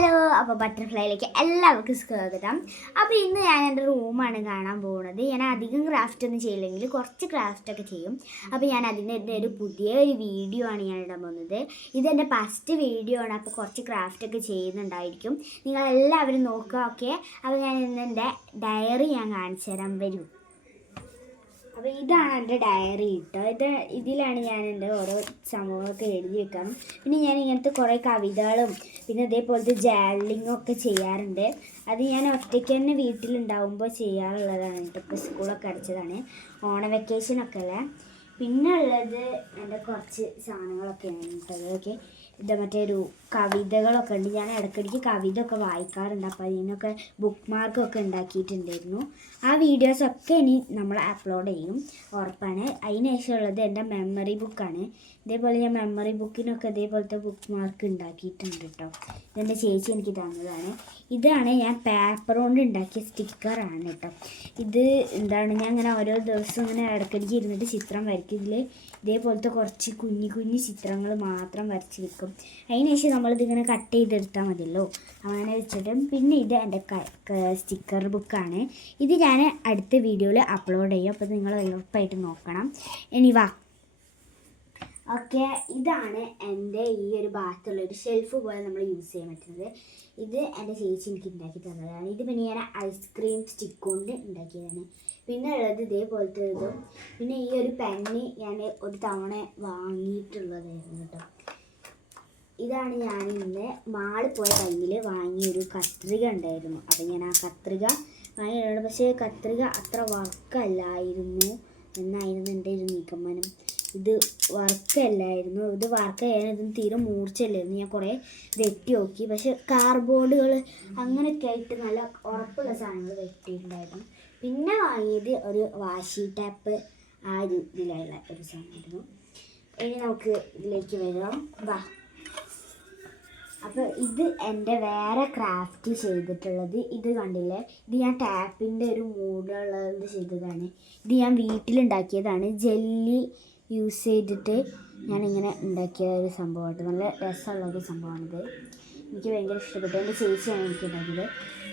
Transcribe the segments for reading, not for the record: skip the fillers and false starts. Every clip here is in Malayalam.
ഹലോ, അപ്പോൾ ബട്ടർഫ്ലൈയിലേക്ക് എല്ലാവർക്കും സ്വാഗതം. അപ്പോൾ ഇന്ന് ഞാൻ എൻ്റെ റൂമാണ് കാണാൻ പോകുന്നത്. ഞാൻ അധികം ക്രാഫ്റ്റ് ഒന്നും ചെയ്യില്ലെങ്കിൽ കുറച്ച് ക്രാഫ്റ്റൊക്കെ ചെയ്യും. അപ്പോൾ ഞാൻ അതിൻ്റെ ഒരു പുതിയൊരു വീഡിയോ ആണ് ഞാൻ ഇടാൻ പോകുന്നത്. ഇതെൻ്റെ ഫസ്റ്റ് വീഡിയോ ആണ്. അപ്പോൾ കുറച്ച് ക്രാഫ്റ്റൊക്കെ ചെയ്യുന്നുണ്ടായിരിക്കും. നിങ്ങളെല്ലാവരും നോക്കുക, ഓക്കെ? അപ്പോൾ ഞാൻ ഇന്ന് എൻ്റെ ഡയറി ഞാൻ കാണിച്ചു തരാൻ വരും. അപ്പോൾ ഇതാണ് എൻ്റെ ഡയറി കേട്ടോ. ഇതിലാണ് ഞാൻ എൻ്റെ ഓരോ സംഭവങ്ങളൊക്കെ എഴുതി വെക്കാം. പിന്നെ ഞാൻ ഇങ്ങനത്തെ കുറേ കവിതകളും പിന്നെ അതേപോലത്തെ ജേർണലിങ്ങും ഒക്കെ ചെയ്യാറുണ്ട്. അത് ഞാൻ ഒറ്റയ്ക്ക് തന്നെ വീട്ടിലുണ്ടാവുമ്പോൾ ചെയ്യാറുള്ളതാണ് കേട്ടോ. ഇപ്പോൾ സ്കൂളൊക്കെ അടച്ചതാണ്, ഓണ വെക്കേഷനൊക്കെ അല്ലേ. പിന്നെ ഉള്ളത് എൻ്റെ കുറച്ച് സാധനങ്ങളൊക്കെയാണ് കേട്ടോ. അതൊക്കെ ഇത് മറ്റേ കവിതകളൊക്കെ ഉണ്ട്. ഞാൻ ഇടയ്ക്കിടയ്ക്ക് കവിത ഒക്കെ വായിക്കാറുണ്ട്. അപ്പോൾ അതിനൊക്കെ ബുക്ക് മാർക്കൊക്കെ ഉണ്ടാക്കിയിട്ടുണ്ടായിരുന്നു. ആ വീഡിയോസൊക്കെ ഇനി നമ്മൾ അപ്ലോഡ് ചെയ്യും, ഉറപ്പാണ്. അതിന് ശേഷമുള്ളത് എൻ്റെ മെമ്മറി ബുക്കാണ്. ഇതേപോലെ ഞാൻ മെമ്മറി ബുക്കിനൊക്കെ ഇതേപോലത്തെ ബുക്ക് മാർക്ക് ഉണ്ടാക്കിയിട്ടുണ്ട് കേട്ടോ. ഇതെൻ്റെ ചേച്ചി എനിക്ക് തന്നതാണ്. ഇതാണ് ഞാൻ പേപ്പർ കൊണ്ട് ഉണ്ടാക്കിയ സ്റ്റിക്കറാണ് കേട്ടോ. ഇത് എന്താണ്, ഞാൻ ഇങ്ങനെ ഓരോ ദിവസവും ഇങ്ങനെ ഇടയ്ക്കിടയ്ക്ക് ഇരുന്നിട്ട് ചിത്രം വരയ്ക്കും. ഇതേപോലത്തെ കുറച്ച് കുഞ്ഞു ചിത്രങ്ങൾ മാത്രം വരച്ച് വെക്കും. അതിനുശേഷം നമ്മളിതിങ്ങനെ കട്ട് ചെയ്തെടുത്താൽ മതിയല്ലോ, അങ്ങനെ വെച്ചിട്ട്. പിന്നെ ഇത് എൻ്റെ സ്റ്റിക്കർ ബുക്കാണ്. ഇത് ഞാൻ അടുത്ത വീഡിയോയിൽ അപ്ലോഡ് ചെയ്യും. അപ്പോൾ നിങ്ങൾ ഉറപ്പായിട്ട് നോക്കണം. ഇനി വാ, ഓക്കെ. ഇതാണ് എൻ്റെ ഈ ഒരു ഭാഗത്തുള്ളൊരു ഷെൽഫ് പോലെ നമ്മൾ യൂസ് ചെയ്യാൻ പറ്റുന്നത്. ഇത് എൻ്റെ ചേച്ചി എനിക്ക് ഉണ്ടാക്കി തന്നതാണ്. ഇത് പിന്നെ ഞാൻ ഐസ്ക്രീം സ്റ്റിക്ക് കൊണ്ട് ഉണ്ടാക്കിയതാണ്. പിന്നെ ഉള്ളത് ഇതേപോലത്തെ ഇതും. പിന്നെ ഈ ഒരു പെന്ന് ഞാൻ ഒരു തവണ വാങ്ങിയിട്ടുള്ളതായിരുന്നു കേട്ടോ. ഇതാണ് ഞാൻ ഇന്ന് മാളിൽ പോയ ടൈമിൽ വാങ്ങിയൊരു കത്രിക ഉണ്ടായിരുന്നു. അപ്പോൾ ഞാൻ ആ കത്രിക വാങ്ങിയിട്ടുണ്ട്. പക്ഷേ കത്രിക അത്ര വർക്കല്ലായിരുന്നു എന്നായിരുന്നു എൻ്റെ ഒരു നിഗമനം. ഇത് വർക്കല്ലായിരുന്നു. ഇത് വർക്ക് ചെയ്യാനൊന്നും തീരെ മൂർച്ചയില്ലായിരുന്നു. ഞാൻ കുറേ വെട്ടി നോക്കി, പക്ഷെ കാർഡ്ബോർഡുകൾ അങ്ങനെയൊക്കെ ആയിട്ട് നല്ല ഉറപ്പുള്ള സാധനങ്ങൾ വെട്ടിയിട്ടുണ്ടായിരുന്നു. പിന്നെ വാങ്ങിയത് ഒരു വാഷി ടാപ്പ്, ആ ഒരു ഇതിലുള്ള ഒരു സാധനമായിരുന്നു. ഇനി നമുക്ക് ഇതിലേക്ക് വരാം, വാ. അപ്പോൾ ഇത് എൻ്റെ വേറെ ക്രാഫ്റ്റ് ചെയ്തിട്ടുള്ളത്. ഇത് കണ്ടില്ലേ, ഇത് ഞാൻ ടാപ്പിൻ്റെ ഒരു മൂടുള്ളത് ചെയ്തതാണ്. ഇത് ഞാൻ വീട്ടിലുണ്ടാക്കിയതാണ്. ജെല്ലി യൂസ് ചെയ്തിട്ട് ഞാനിങ്ങനെ ഉണ്ടാക്കിയ ഒരു സംഭവമായിട്ട് നല്ല രസമുള്ളൊരു സംഭവമാണിത്. എനിക്ക് ഭയങ്കര ഇഷ്ടപ്പെട്ടു. എൻ്റെ ചേച്ചിയാണ് എനിക്ക് ഉണ്ടാക്കിയത്.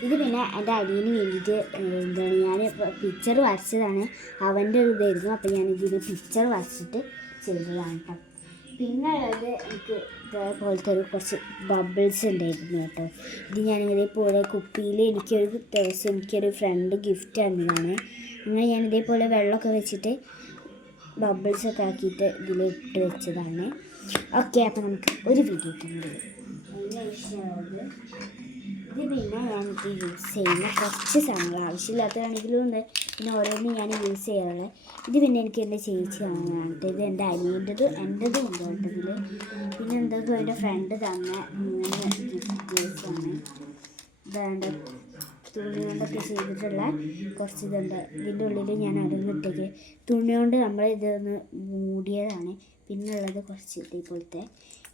ഇത് പിന്നെ എൻ്റെ അനിയന് വേണ്ടിയിട്ട് എന്താണ്, ഞാൻ പിക്ചർ വരച്ചതാണ്. അവൻ്റെ ഒരു ഇതായിരുന്നു. അപ്പോൾ ഞാനിതിന് പിക്ചർ വരച്ചിട്ട് ചെയ്തതാണ് കേട്ടോ. പിന്നെ ഉള്ളത് എനിക്ക് ഇതേപോലത്തെ കുറച്ച് ബബിൾസ് ഉണ്ടായിരുന്നു കേട്ടോ. ഇത് ഞാനിതേപോലെ കുപ്പിയിൽ എനിക്കൊരു ദിവസം എനിക്കൊരു ഫ്രണ്ട് ഗിഫ്റ്റ് തന്നതാണ്. അങ്ങനെ ഞാൻ ഇതേപോലെ വെള്ളമൊക്കെ വെച്ചിട്ട് ബബിൾസൊക്കെ ആക്കിയിട്ട് ഇതിലിട്ട് വെച്ചതാണ്. ഓക്കെ, അപ്പോൾ നമുക്ക് ഒരു വീഡിയോ ഇട്ടുണ്ട്. അതിന് ഇഷ്ടമുള്ളത് ഇത് പിന്നെ ഞാനിത് യൂസ് ചെയ്യുന്ന കുറച്ച് സാധനങ്ങൾ ആവശ്യമില്ലാത്തതാണെങ്കിലും ഉണ്ട്. പിന്നെ ഓരോന്നും ഞാൻ യൂസ് ചെയ്യാറുള്ളത്. ഇത് പിന്നെ എനിക്ക് എൻ്റെ ചേച്ചി തന്നതാണ് കേട്ടോ. ഇത് എൻ്റെ അനിയൻ്റെതും എൻ്റെതും ഉണ്ട് കേട്ടോ ഇതിൽ. പിന്നെ എന്തതും എൻ്റെ ഫ്രണ്ട് തന്ന ഗിഫ്റ്റാണ്. ഇതാണ്ട് തുണി കൊണ്ടൊക്കെ ചെയ്തിട്ടുള്ള കുറച്ച് ഇതുണ്ട്. ഇതിൻ്റെ ഉള്ളിൽ ഞാൻ അടങ്ങിട്ടേക്ക് തുണി കൊണ്ട് നമ്മൾ ഇതൊന്ന് മൂടിയതാണ്. പിന്നെ ഉള്ളത് കുറച്ച് ഇതേപോലത്തെ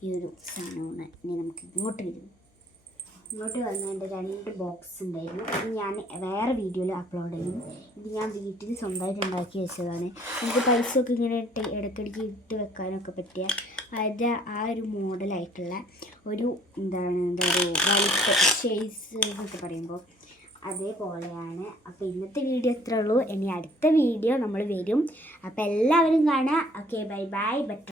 ഈ ഒരു സാധനമാണ്. ഇനി നമുക്ക് ഇങ്ങോട്ട് വരും. ഇങ്ങോട്ട് വന്ന എൻ്റെ 2 ബോക്സ് ഉണ്ടായിരുന്നു. ഇത് ഞാൻ വേറെ വീഡിയോയിൽ അപ്ലോഡ് ചെയ്യും. ഇത് ഞാൻ വീട്ടിൽ സ്വന്തമായിട്ട് ഉണ്ടാക്കി വെച്ചതാണ്. നമുക്ക് പൈസ ഒക്കെ ഇങ്ങനെ ഇടയ്ക്കിടയ്ക്ക് ഇട്ട് വെക്കാനൊക്കെ പറ്റിയ അതിൻ്റെ ആ ഒരു മോഡലായിട്ടുള്ള ഒരു എന്താ വലിപ്പ ഷേസ് എന്നൊക്കെ പറയുമ്പോൾ അതേപോലെയാണ്. അപ്പോൾ ഇന്നത്തെ വീഡിയോ ഇത്രേ ഉള്ളൂ. ഇനി അടുത്ത വീഡിയോ നമ്മൾ വരും. അപ്പോൾ എല്ലാവരും കാണാം. Okay, bye bye.